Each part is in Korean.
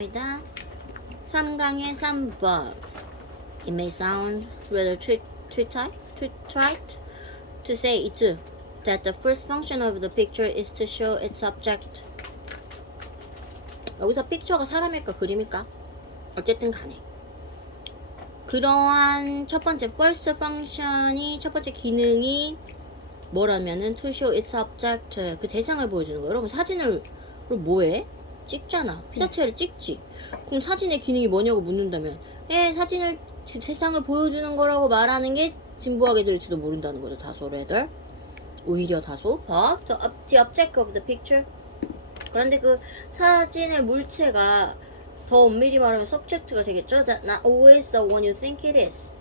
입니다. 3강의 3번. It may sound rather trite to say it that the first function of the picture is to show its subject. 여기서 picture가 사람일까 그림일까? 어쨌든 간에 그러한 첫 번째 first function이 첫 번째 기능이 뭐라면은 to show its subject, 그 대상을 보여주는 거예요. 여러분 사진을 뭐해? 찍잖아. 피사체를 찍지. 그럼 사진의 기능이 뭐냐고 묻는다면 사진을 세상을 보여주는 거라고 말하는 게 진부하게 들릴지도 모른다는 거죠. 다소 rather. 오히려 다소 but the object of the picture. 그런데 그 사진의 물체가 더 엄밀히 말하면 subject가 되겠죠. That not always the one you think it is.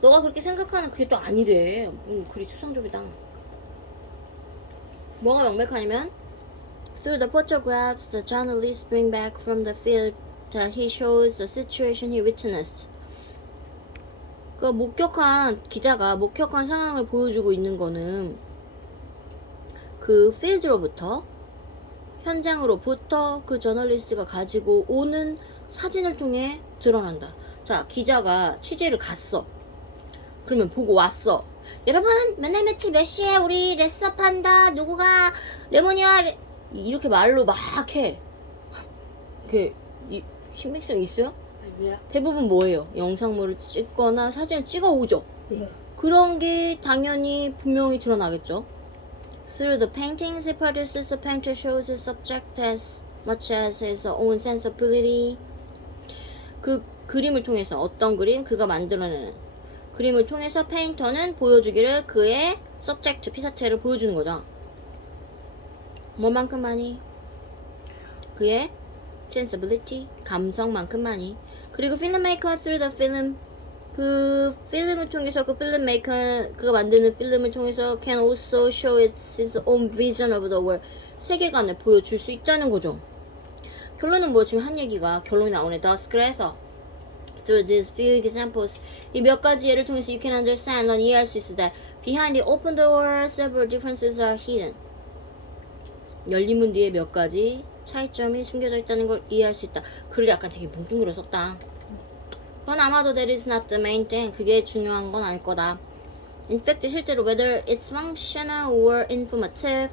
너가 그렇게 생각하는 그게 또 아니래. 그리 추상적이다. 뭐가 명백하냐면 Through the photographs the journalists bring back from the field that he shows the situation he witnessed. 그 기자가 목격한 상황을 보여주고 있는 거는 그 필드로부터 현장으로부터 그 저널리스트가 가지고 오는 사진을 통해 드러난다. 자, 기자가 취재를 갔어. 그러면 보고 왔어. 여러분, 맨날 며칠 몇 시에 우리 레스업 한다. 누구가 레모니아 이렇게 말로 막 해. 이렇게 신빙성 있어요? 아니야. 대부분 뭐예요? 영상물을 찍거나 사진을 찍어 오죠. 네. 그런 게 당연히 분명히 드러나겠죠. Through the paintings he produces, the painter shows his subject as much as his own sensibility. 그 그림을 통해서 어떤 그림? 그가 만들어내는 그림을 통해서 페인터는 보여주기를 그의 subject, 피사체를 보여주는 거죠. 뭐만큼 많이? 그의 sensibility, 감성만큼 많이. 그리고 filmmaker through the film, 그 필름을 통해서 그 filmmaker, 그가 만드는 필름을 통해서 can also show his own vision of the world, 세계관을 보여줄 수 있다는 거죠. 결론은 뭐 지금 한 얘기가 결론이 나오네. thus 그래서 through these few examples, 이 몇 가지 예를 통해서 you can understand, 넌 이해할 수 있어 that behind the open door several differences are hidden. 열린 문 뒤에 몇 가지 차이점이 숨겨져 있다는 걸 이해할 수 있다. 글을 약간 되게 뭉뚱그려 썼다. 그건 아마도 that is not the main thing. 그게 중요한 건 아닐 거다. In fact, 실제로 whether it's functional or informative,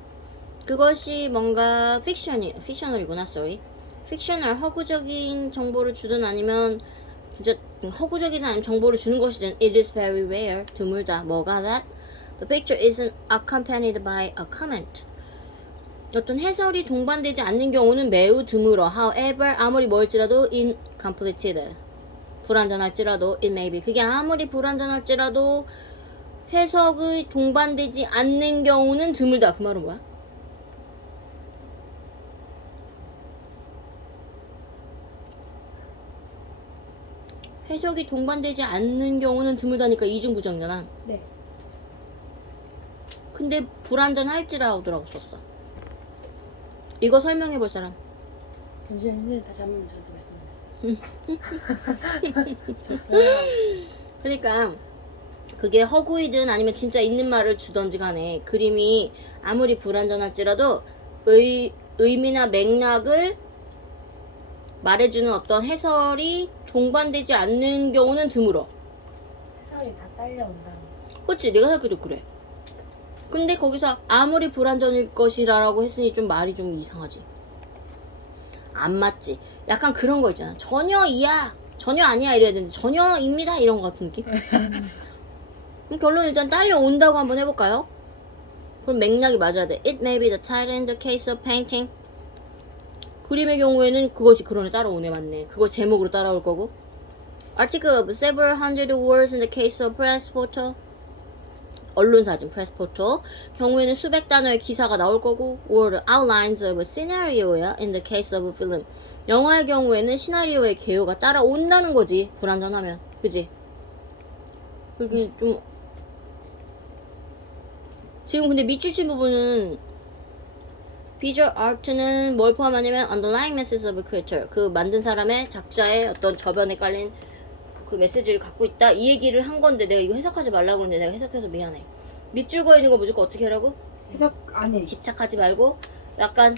그것이 뭔가 fictional이구나, sorry. fictional, 허구적인 정보를 주든 아니면 진짜 허구적이든 아니면 정보를 주는 것이든 it is very rare. 드물다. 뭐가 that? The picture isn't accompanied by a comment. 어떤 해설이 동반되지 않는 경우는 매우 드물어. However, 아무리 멀지라도 incompleted. 불완전할지라도 it may be. 그게 아무리 불완전할지라도 해석이 동반되지 않는 경우는 드물다. 그 말은 뭐야? 해석이 동반되지 않는 경우는 드물다니까 이중부정이잖아. 네. 근데 불완전할지라도라고 썼어. 이거 설명해 볼 사람. 잠시만요. 다시 한번 저도 말씀드려요. 그러니까 그게 허구이든 아니면 진짜 있는 말을 주던지 간에 그림이 아무리 불완전할지라도 의미나 맥락을 말해주는 어떤 해설이 동반되지 않는 경우는 드물어. 해설이 다 딸려온다는 거. 그렇지, 내가 생각해도 그래. 근데 거기서 아무리 불완전일 것이라고 했으니 좀 말이 좀 이상하지. 안 맞지. 약간 그런 거 있잖아. 전혀이야, 전혀 아니야 이래야 되는데 전혀입니다 이런 거 같은 느낌. 그럼 결론 일단 딸려온다고 한번 해볼까요? 그럼 맥락이 맞아야 돼. It may be the title in the case of painting. 그림의 경우에는 그것이 그러네, 따라오네, 맞네. 그거 제목으로 따라올 거고. Article of several hundred words in the case of press photo. 언론사진, press photo. 경우에는 수백 단어의 기사가 나올 거고, or outlines of a scenario야 in the case of a film. 영화의 경우에는 시나리오의 개요가 따라온다는 거지, 불완전하면. 그지? 그게 좀 지금 근데 밑줄 친 부분은 visual art는 뭘 포함하냐면 underlying message of a creator, 그 만든 사람의 작자의 어떤 저변에 깔린 그 메시지를 갖고 있다 이 얘기를 한 건데 내가 이거 해석하지 말라고 그러는데 내가 해석해서 미안해. 밑줄 그어 있는 거 무조건 어떻게 하라고? 해석 아니. 집착하지 말고 약간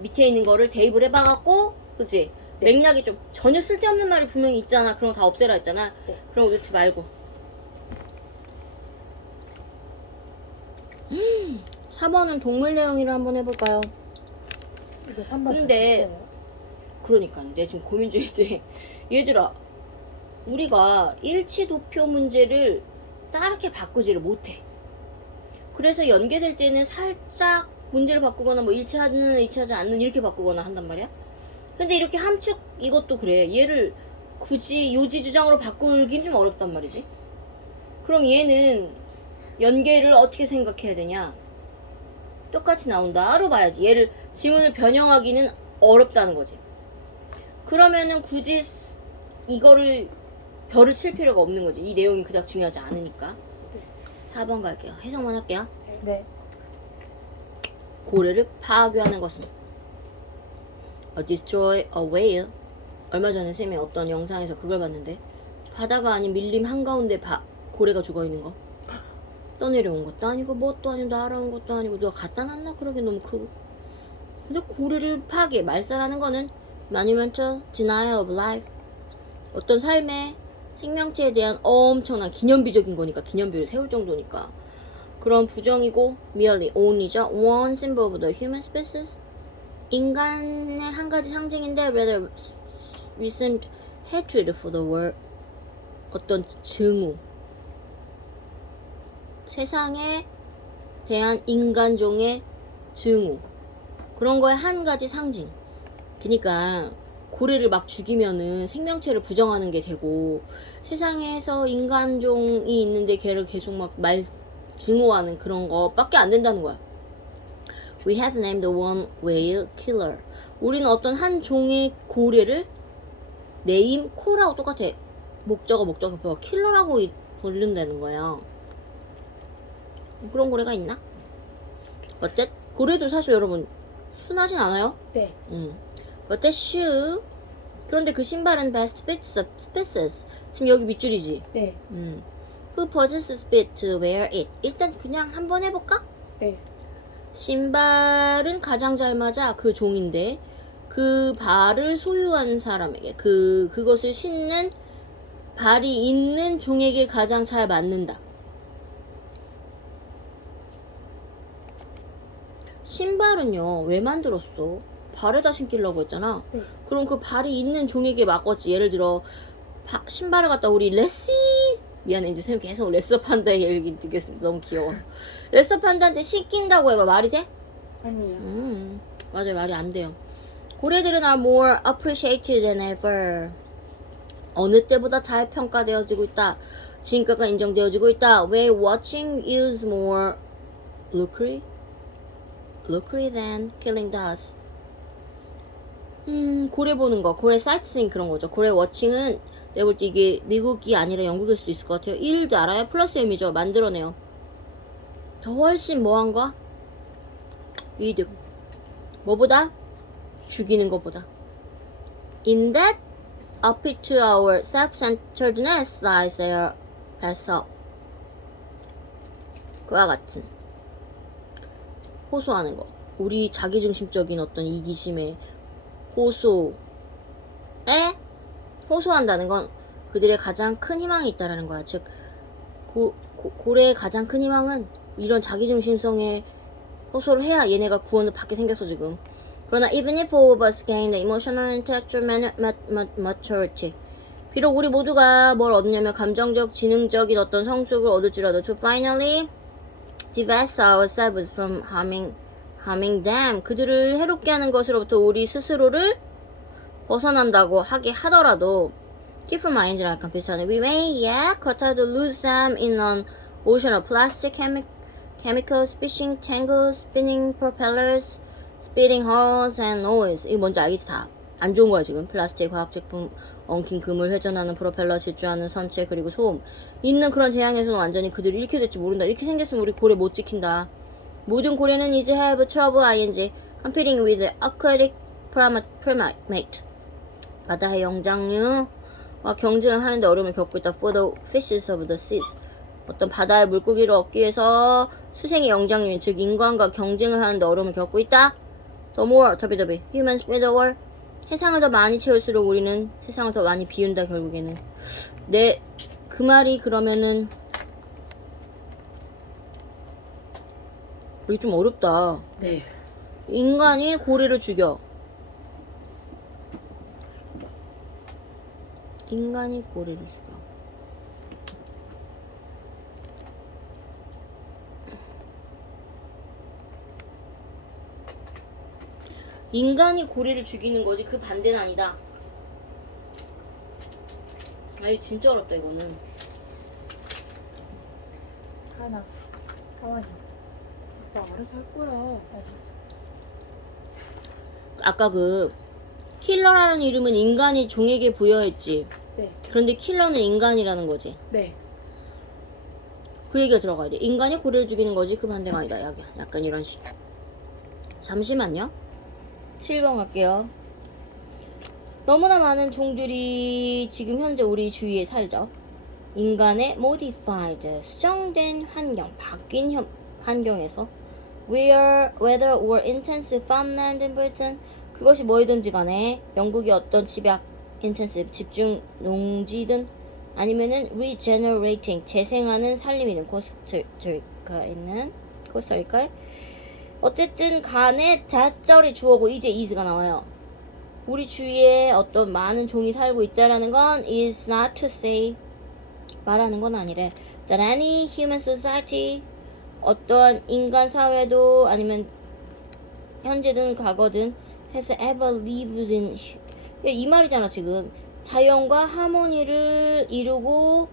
밑에 있는 거를 대입을 해봐갖고, 그치? 네. 맥락이 좀 전혀 쓸데없는 말이 분명히 있잖아. 그런 거 다 없애라 했잖아. 네. 그런 거 넣지 말고. 4번은 동물 내용이라 한번 해볼까요? 이거 3번. 근데 그러니까 내 지금 고민 중인데 얘들아, 우리가 일치도표 문제를 따르게 바꾸지를 못해. 그래서 연계될 때는 살짝 문제를 바꾸거나 뭐 일치하는 일치하지 않는 이렇게 바꾸거나 한단 말이야. 근데 이렇게 함축 이것도 그래. 얘를 굳이 요지주장으로 바꾸긴 좀 어렵단 말이지. 그럼 얘는 연계를 어떻게 생각해야 되냐? 똑같이 나온다로 봐야지. 얘를 지문을 변형하기는 어렵다는 거지. 그러면은 굳이 이거를 별을 칠 필요가 없는 거지. 이 내용이 그닥 중요하지 않으니까. 4번 갈게요. 해석만 할게요. 네. 고래를 파괴하는 것은 destroy a whale. 얼마 전에 쌤이 어떤 영상에서 그걸 봤는데 바다가 아닌 밀림 한가운데 고래가 죽어있는 거. 떠내려온 것도 아니고 뭣도 아니고 날아온 것도 아니고 누가 갖다 놨나? 그러게 너무 크고. 근데 고래를 말살하는 거는 monumental denial of life. 어떤 삶의 생명체에 대한 엄청난 기념비적인 거니까, 기념비를 세울 정도니까 그런 부정이고 merely only죠. one symbol of the human species. 인간의 한 가지 상징인데 rather recent hatred for the world. 어떤 증오, 세상에 대한 인간종의 증오, 그런 거의 한 가지 상징. 그러니까 고래를 막 죽이면은 생명체를 부정하는 게 되고, 세상에서 인간종이 있는데 걔를 계속 막 증오하는 그런 거밖에 안 된다는 거야. We have named one whale killer. 우리는 어떤 한 종의 고래를 name call하고 똑같아. 목적어 킬러라고 부른다는 거야. 그런 고래가 있나? 어쨌든 고래도 사실 여러분 순하진 않아요? 네. But the shoe. 그런데 그 신발은 best fits the species. 지금 여기 밑줄이지? 네. Who possesses fit to wear it? 일단 그냥 한번 해볼까? 네. 신발은 가장 잘 맞아. 그 종인데 그 발을 소유한 사람에게, 그것을 신는 발이 있는 종에게 가장 잘 맞는다. 신발은요 왜 만들었어? 발에다 신기려고 했잖아. 네. 그럼 그 발이 있는 종에게 맞겠지. 예를 들어 신발을 갖다 우리 레시, 미안해 이제 쌤 계속 레서 판다 얘기 듣겠습니다. 너무 귀여워. 레서 판다한테 신긴다고 해봐. 말이 돼? 아니요. 맞아요. 말이 안 돼요. 고래들은 are more appreciated than ever. 어느 때보다 잘 평가되어지고 있다. 진가가 인정되어지고 있다. Whale watching is more lucrative than killing does. 고래 보는 거, 고래 사이트싱 그런 거죠. 고래 워칭은 내가 볼 때 이게 미국이 아니라 영국일 수도 있을 것 같아요. 일도 알아요? 플러스 M이죠. 만들어내요. 더 훨씬 뭐한 거? 이득. 뭐보다? 죽이는 것보다. In that appeal to our self-centeredness lies their pass up. 그와 같은 호소하는 거. 우리 자기중심적인 어떤 이기심에 호소한다는 건 그들의 가장 큰 희망이 있다라는 거야. 즉 고래의 가장 큰 희망은 이런 자기중심성에 호소를 해야 얘네가 구원을 받게 생겼어 지금. 그러나 even if all of us gain the emotional and intellectual maturity, 비록 우리 모두가 뭘 얻느냐면 감정적, 지능적인 어떤 성숙을 얻을지라도 to finally divest ourselves from harming them, 그들을 해롭게 하는 것으로부터 우리 스스로를 벗어난다고 하더라도 keep in mind 약간 비슷하네. We may continue to lose them in an ocean of plastic, chemicals, fishing tangles, spinning propellers, speeding hulls and noise. 이거 뭔지 알겠지? 다 안 좋은 거야 지금. 플라스틱, 화학제품, 엉킨 그물, 회전하는 프로펠러, 질주하는 선체, 그리고 소음 있는 그런 대양에서는 완전히 그들이 잃게 될지 모른다. 이렇게 생겼으면 우리 고래 못 지킨다. 모든 고래는 이제 have trouble ing competing with aquatic primate. 바다의 영장류와 경쟁을 하는데 어려움을 겪고 있다. For the fishes of the seas. 어떤 바다의 물고기를 얻기 위해서 수생의 영장류, 즉 인간과 경쟁을 하는데 어려움을 겪고 있다. The more, humans with the world. 세상을 더 많이 채울수록 우리는 세상을 더 많이 비운다 결국에는. 그 말이 그러면은 이게 좀 어렵다. 네. 인간이 고래를 죽여. 인간이 고래를 죽여. 인간이 고래를 죽이는 거지 그 반대는 아니다. 아이 진짜 어렵다 이거는. 하나. 가만히. 오빠 알아서 할 거야. 알았어. 아까 그 킬러라는 이름은 인간이 종에게 부여했지. 네. 그런데 킬러는 인간이라는 거지. 네. 그 얘기가 들어가야 돼. 인간이 고래를 죽이는 거지 그 반대가 아니다. 약간 이런 식. 잠시만요. 7번 갈게요. 너무나 많은 종들이 지금 현재 우리 주위에 살죠. 인간의 modified, 수정된 환경, 바뀐 환경에서 whether or intensive farmland in Britain, 그것이 뭐이든지 간에 영국의 어떤 집약 intensive, 집중 농지든 아니면은 regenerating, 재생하는 살림이든 코스타리카에 있는 코스타리카에 어쨌든 간에 that절이 주어고 이제 is가 나와요. 우리 주위에 어떤 많은 종이 살고 있다라는 건 is not to say, 말하는 건 아니래. that any human society, 어떠한 인간 사회도 아니면 현재든 과거든 has ever lived in, 이 말이잖아 지금. 자연과 하모니를 이루고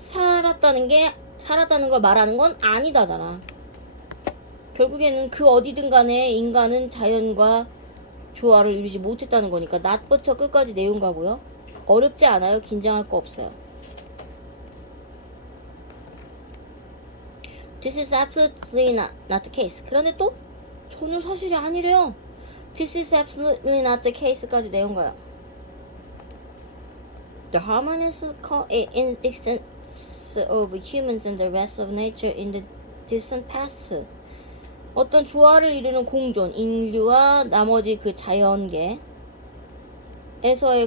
살았다는 걸 말하는 건 아니다잖아. 결국에는 그 어디든 간에 인간은 자연과 조화를 이루지 못했다는 거니까 not부터 끝까지 내용 가고요. 어렵지 않아요. 긴장할 거 없어요. This is absolutely not the case. 그런데 또 전혀 사실이 아니래요. This is absolutely not the case까지 내용 가요. The harmonious coexistence of humans and the rest of nature in the distant past. 어떤 조화를 이루는 공존, 인류와 나머지 그 자연계에서의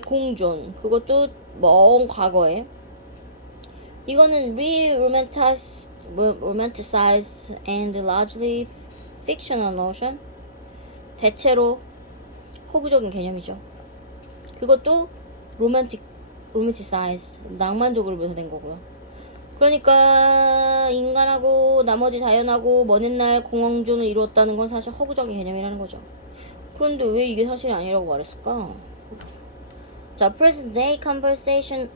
공존, 그것도 먼 과거에. 이거는 romanticized and largely fictional notion. 대체로 허구적인 개념이죠. 그것도 romanticized, 낭만적으로 묘사된 거고요. 그러니까 인간하고 나머지 자연하고 먼 옛날 공황존을 이루었다는 건 사실 허구적인 개념이라는 거죠. 그런데 왜 이게 사실이 아니라고 말했을까? 자, present day conservation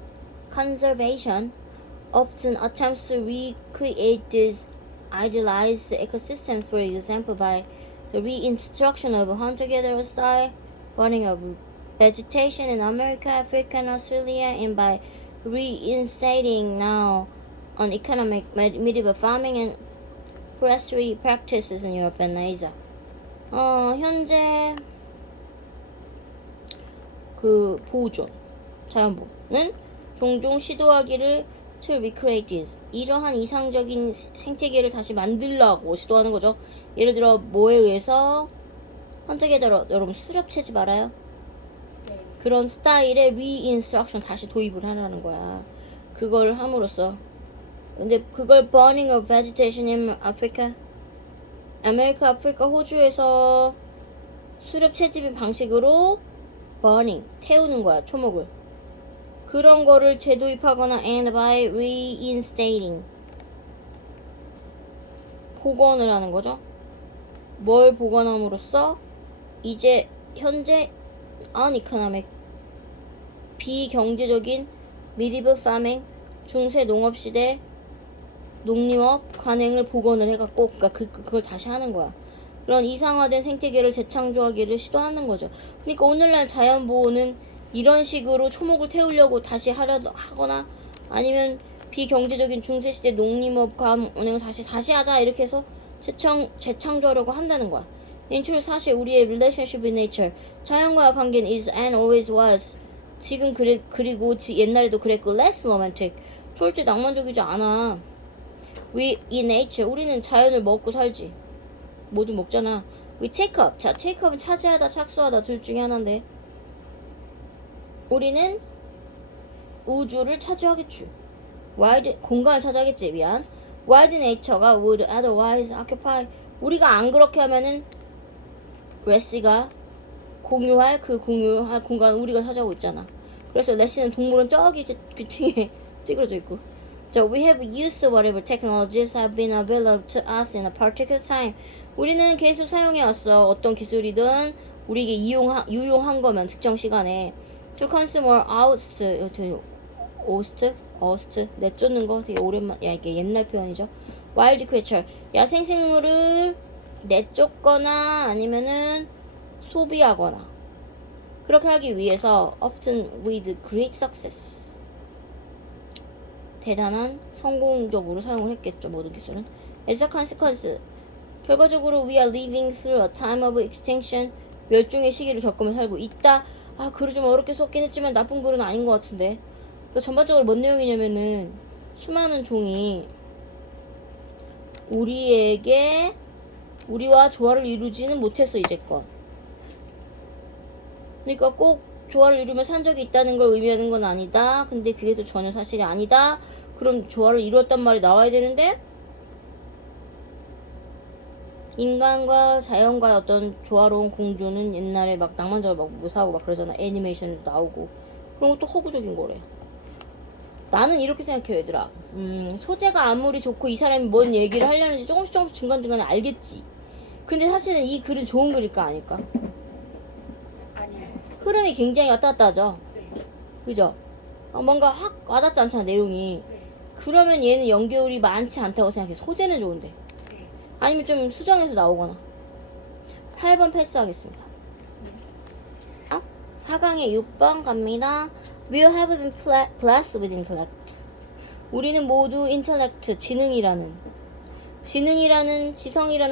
often attempts to recreate these idealized ecosystems, for example, by the reintroduction of hunter-gatherer style, burning of vegetation in America, Africa, and Australia, and by reinstating now on economic medieval farming and forestry practices in Europe and Asia. 현재 그 보존, 자연보호는 종종 시도하기를 to recreate this, 이러한 이상적인 생태계를 다시 만들려고 시도하는 거죠. 예를 들어 뭐에 의해서 헌터게더러, 여러분 수렵 채집 알아요? 네. 그런 스타일의 reinstruction 다시 도입을 하라는 거야. 그걸 함으로써. 근데 그걸 burning of vegetation in Africa, 아메리카, 아프리카, 호주에서 수렵 채집의 방식으로 burning, 태우는 거야, 초목을. 그런 거를 재도입하거나 and by reinstating, 복원을 하는 거죠. 뭘 복원함으로써 이제 현재 uneconomic, 비경제적인 medieval farming, 중세 농업 시대 농림업 관행을 복원을 해갖고, 그러니까 그걸 다시 하는 거야. 그런 이상화된 생태계를 재창조하기를 시도하는 거죠. 그러니까 오늘날 자연보호는 이런 식으로 초목을 태우려고 다시 하거나 아니면 비경제적인 중세시대 농림업 관행을 다시 하자 이렇게 해서 재창조하려고 한다는 거야. Nature, 사실 우리의 relationship with nature, 자연과의 관계는 is and always was, 지금 그리고 옛날에도 그랬고 less romantic, 절대 낭만적이지 않아. We in nature, 우리는 자연을 먹고 살지. 모두 먹잖아. We take up, 자 take up은 차지하다 착수하다 둘 중에 하나인데 우리는 우주를 차지하겠지. wide 공간을 차지하겠지. 미안. wide nature가 would otherwise occupy. 우리가 안 그렇게 하면은 레시가 공유할 공간을 우리가 차지하고 있잖아. 그래서 레시는 동물은 저기 그 층에 찌그러져 있고. 자, we have used whatever technologies have been available to us in a particular time. 우리는 계속 사용해 왔어. 어떤 기술이든 우리에게 유용한 거면 특정 시간에 to consume or oust 내쫓는 거 되게 오랜만. 야, 이게 옛날 표현이죠. wild creature 야생 생물을 내쫓거나 아니면은 소비하거나 그렇게 하기 위해서 often with great success 대단한 성공적으로 사용을 했겠죠. 모든 기술은. as a consequence 결과적으로 we are living through a time of extinction 멸종의 시기를 겪으며 살고 있다. 아, 글을 좀 어렵게 썼긴 했지만 나쁜 글은 아닌 것 같은데. 그러니까 전반적으로 뭔 내용이냐면은 수많은 종이 우리와 조화를 이루지는 못했어 이제껏. 그러니까 꼭 조화를 이루며 산 적이 있다는 걸 의미하는 건 아니다. 근데 그게 또 전혀 사실이 아니다. 그럼 조화를 이루었단 말이 나와야 되는데 인간과 자연과의 어떤 조화로운 공존은 옛날에 막 낭만적으로 막 묘사하고 막 그러잖아. 애니메이션에도 나오고 그런 것도 허구적인 거래. 나는 이렇게 생각해요, 얘들아. 소재가 아무리 좋고 이 사람이 뭔 얘기를 하려는지 조금씩 중간중간에 알겠지. 근데 사실은 이 글은 좋은 글일까 아닐까? 아니에요. 흐름이 굉장히 왔다 갔다 하죠. 네. 그죠? 뭔가 확 와닿지 않잖아, 내용이. 네. 그러면 얘는 연결이 많지 않다고 생각해. 소재는 좋은데. 네. 아니면 좀 수정해서 나오거나. 8번 패스하겠습니다. 4강에 6번 갑니다. We have been blessed with intellect. 우리는 모두 intellect, 지성이라는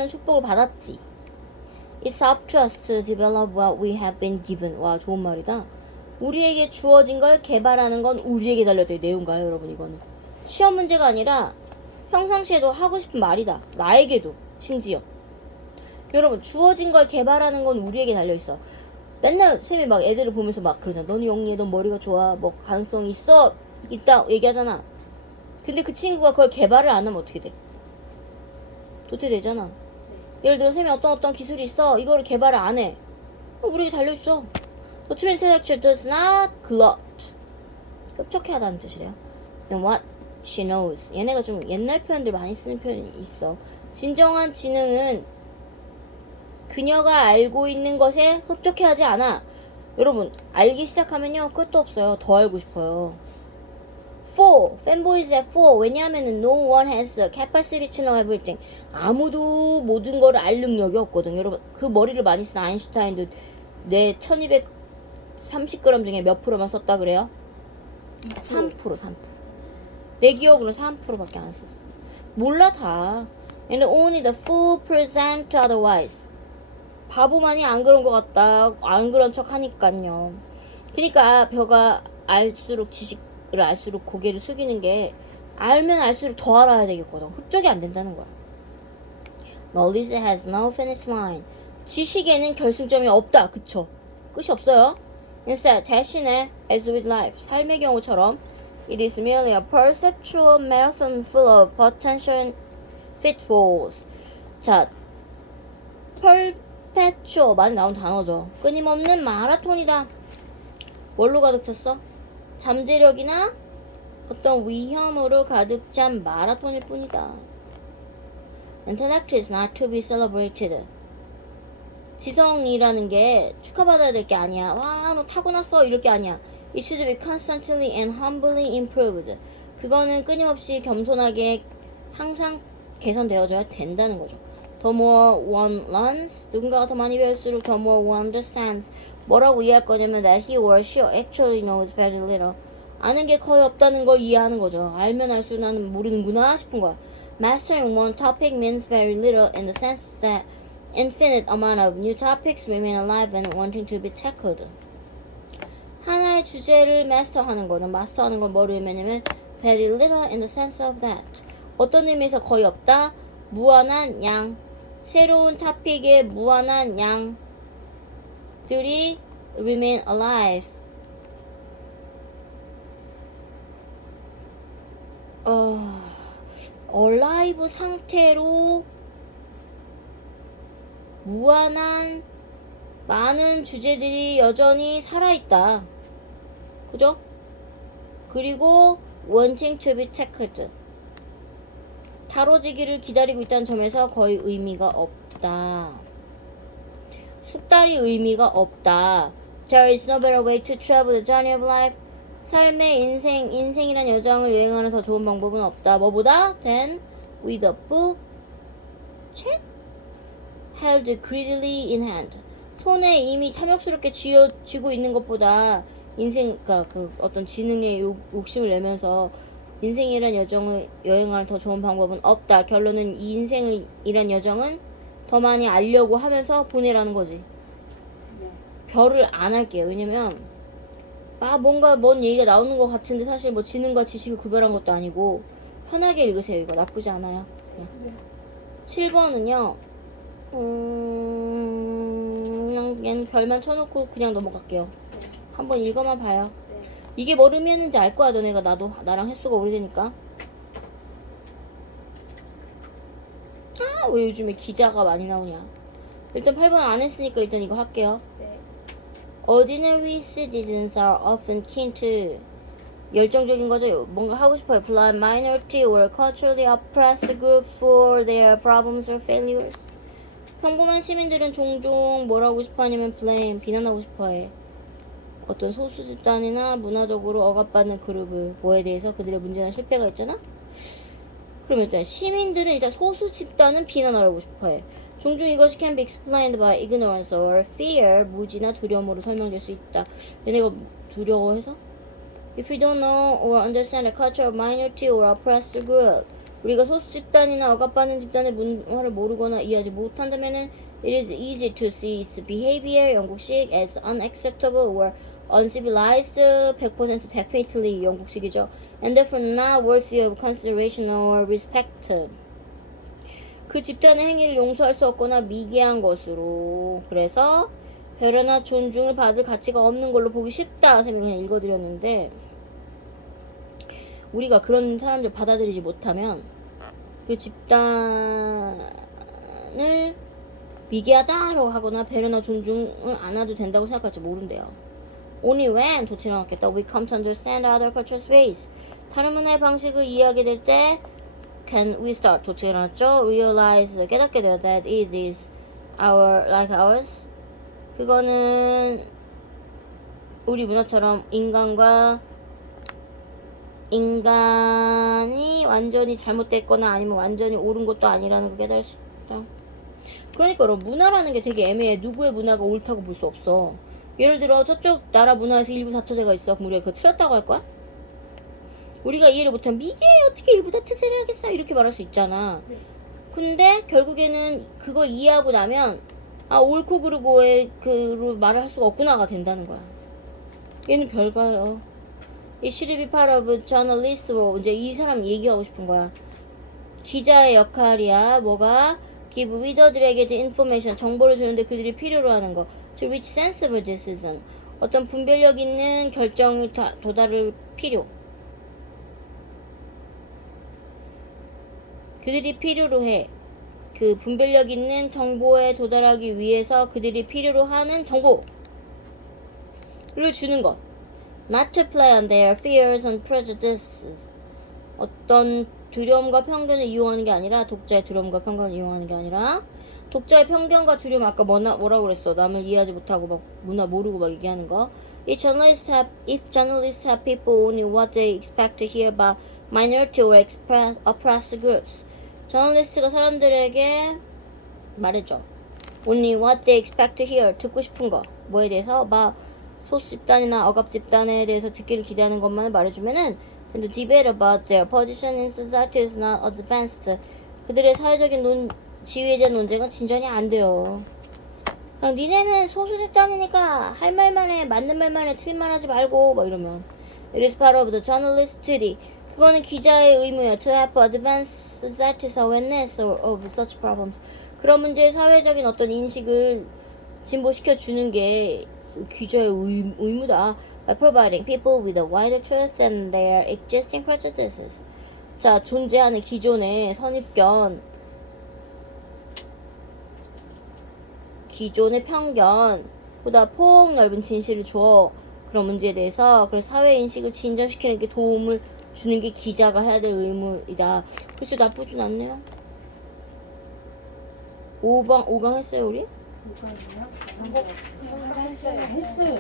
축복을 받았지. It's up to us to develop what we have been given. 와, 좋은 말이다. 우리에게 주어진 걸 개발하는 건 우리에게 달려있다. 내용가요, 여러분, 이거는. 시험 문제가 아니라 평상시에도 하고 싶은 말이다. 나에게도, 심지어. 여러분, 주어진 걸 개발하는 건 우리에게 달려있어. 맨날 쌤이 막 애들을 보면서 막 그러잖아. 너는 영리해, 넌 머리가 좋아, 뭐 가능성 있어, 있다 얘기하잖아. 근데 그 친구가 그걸 개발을 안 하면 어떻게 돼? 도태되잖아. 예를 들어 쌤이 어떤 기술이 있어, 이거를 개발을 안 해. 우리에게 달려있어. The true intellectual does not glut. 흡족해하다는 뜻이래요. And what she knows. 얘네가 좀 옛날 표현들 많이 쓰는 표현이 있어. 진정한 지능은 그녀가 알고 있는 것에 흡족해하지 않아. 여러분, 알기 시작하면요 끝도 없어요. 더 알고 싶어요. 4. Fanboys at 4. 왜냐하면은 no one has the capacity to know everything. 아무도 모든 거를 알 능력이 없거든. 여러분, 그 머리를 많이 쓴 아인슈타인도 내 1230g 중에 몇 프로만 썼다 그래요? 3%. 내 기억으로 3%밖에 안 썼어. 몰라 다. And only the fool present otherwise. 바보만이 안 그런 것 같다. 안 그런 척 하니깐요. 그러니까 벼가 알수록 지식을 알수록 고개를 숙이는 게 알면 알수록 더 알아야 되겠거든. 흡족이 안 된다는 거야. Knowledge has no finish line. 지식에는 결승점이 없다. 그쵸? 끝이 없어요. Instead, 대신에 as with life, 삶의 경우처럼 it is merely a perceptual marathon full of potential pitfalls. 자, perpetual 많이 나온 단어죠. 끊임없는 마라톤이다. 뭘로 가득 찼어? 잠재력이나 어떤 위험으로 가득 찬 마라톤일 뿐이다. Intellect is not to be celebrated. 지성이라는 게 축하받아야 될 게 아니야. 와, 너 타고났어. 이럴 게 아니야. It should be constantly and humbly improved. 그거는 끊임없이 겸손하게 항상 개선되어져야 된다는 거죠. The more one learns, 누군가가 더 많이 배울수록 the more one understands. 뭐라고 이해할 거냐면 that he or she actually knows very little. 아는 게 거의 없다는 걸 이해하는 거죠. 알면 알수록 나는 모르는구나 싶은 거야. Mastering one topic means very little in the sense that infinite amount of new topics remain alive and wanting to be tackled. 하나의 주제를 마스터하는 건 뭐를 의미하냐면 very little in the sense of that. 어떤 의미에서 거의 없다. 무한한 양. 새로운 토픽에 무한한 양들이 remain alive. alive 상태로 무한한 많은 주제들이 여전히 살아있다. 그죠? 그리고 wanting to be tackled. 다뤄지기를 기다리고 있다는 점에서 거의 의미가 없다. 숙달이 의미가 없다. There is no better way to travel the journey of life. 삶의 인생이란 여정을 여행하는 더 좋은 방법은 없다. 뭐보다? Than with a book, 책? held greedily in hand. 손에 이미 탐욕스럽게 쥐고 있는 것보다 그러니까 그 어떤 지능의 욕심을 내면서 인생이란 여정을 여행하는 더 좋은 방법은 없다. 결론은 이 인생이란 여정은 더 많이 알려고 하면서 보내라는 거지. 네. 별을 안 할게요. 왜냐면 뭔가 뭔 얘기가 나오는 것 같은데 사실 뭐 지능과 지식을 구별한 것도 아니고 편하게 읽으세요. 이거 나쁘지 않아요. 네. 7번은요. 그냥 얘는 별만 쳐놓고 그냥 넘어갈게요. 네. 한번 읽어만 봐요. 네. 이게 뭘 의미했는지 알 거야. 너네가 나랑 횟수가 오래되니까. 왜 요즘에 기자가 많이 나오냐. 일단 8번 안 했으니까 일단 이거 할게요. 네. Ordinary citizens are often keen to 열정적인 거죠. 뭔가 하고 싶어요. Blame minority or culturally oppressed group for their problems or failures. 평범한 시민들은 종종 뭘 하고 싶어 하냐면 blame, 비난하고 싶어 해. 어떤 소수 집단이나 문화적으로 억압받는 그룹을 뭐에 대해서 그들의 문제나 실패가 있잖아? 그럼 일단 시민들은 일단 소수 집단은 비난하고 싶어 해. 종종 이것이 can be explained by ignorance or fear, 무지나 두려움으로 설명될 수 있다. 얘네가 두려워해서? If we don't know or understand the culture of minority or oppressed group, 우리가 소수 집단이나 억압받는 집단의 문화를 모르거나 이해하지 못한다면은 it is easy to see its behavior, 영국식, as unacceptable or uncivilized, 100% definitely 영국식이죠. And therefore not worthy of consideration or respect. 그 집단의 행위를 용서할 수 없거나 미개한 것으로. 그래서 배려나 존중을 받을 가치가 없는 걸로 보기 쉽다. 쌤이 그냥 읽어드렸는데 우리가 그런 사람들 받아들이지 못하면 그 집단을 미개하다라고 하거나 배려나 존중을 안 해도 된다고 생각할지 모른대요. Only when 도치랑 하겠다. We come to understand other cultures' ways. 다른 문화의 방식을 이해하게 될 때 can we start 도치가 일어났죠. Realize 깨닫게 돼요. That it is like ours. 그거는 우리 문화처럼 인간이 완전히 잘못됐거나 아니면 완전히 옳은 것도 아니라는 걸 깨달을 수 있다. 그러니까 문화라는 게 되게 애매해. 누구의 문화가 옳다고 볼 수 없어. 예를 들어 저쪽 나라 문화에서 일부 다처제가 있어. 그럼 우리가 그거 틀렸다고 할 거야? 우리가 이해를 못하면 이게 어떻게 일부 다처제를 하겠어? 이렇게 말할 수 있잖아. 근데 결국에는 그걸 이해하고 나면 옳고 그르고의 그로 말을 할 수가 없구나가 된다는 거야. 얘는 별거예요. It should be part of journalist로 이제 이 사람 얘기하고 싶은 거야. 기자의 역할이야. 뭐가? Give reader들에게 the information, 정보를 주는데 그들이 필요로 하는 거. To reach sensible decision. 어떤 분별력 있는 결정을 도달을 필요. 그들이 필요로 해. 그 분별력 있는 정보에 도달하기 위해서 그들이 필요로 하는 정보를 주는 것. Not to play on their fears and prejudices. 어떤 두려움과 편견을 이용하는 게 아니라 독자의 두려움과 편견을 이용하는 게 아니라 독자의 편견과 두려움 아까 뭐라고 그랬어? 남을 이해하지 못하고 막 문화 모르고 막 얘기하는 거. If journalists have people only what they expect to hear about minority or oppressed groups. 저널리스트가 사람들에게 말해줘. Only what they expect to hear. 듣고 싶은 거. 뭐에 대해서? 막 소수 집단이나 억압 집단에 대해서 듣기를 기대하는 것만 말해주면은 and the debate about their position in society is not advanced. 그들의 사회적인 지위에 대한 논쟁은 진전이 안 돼요. 그냥 니네는 소수 집단이니까 할 말만 해. 맞는 말만 해. 틀린 말 하지 말고 막 이러면 It is part of the journalist's duty. 그거는 기자의 의무야. To help advance society's awareness of such problems. 그런 문제의 사회적인 어떤 인식을 진보시켜 주는 게 기자의 의무다. By providing people with a wider truth than their existing prejudices. 자, 존재하는 기존의 선입견, 기존의 편견보다 폭넓은 진실을 줘. 그런 문제에 대해서 그래서 사회 인식을 진전시키는 게 도움을 주는 게 기자가 해야 될 의무이다. 글쎄 나쁘진 않네요. 5강 했어요 우리? 뭐가 있나요? 했어요.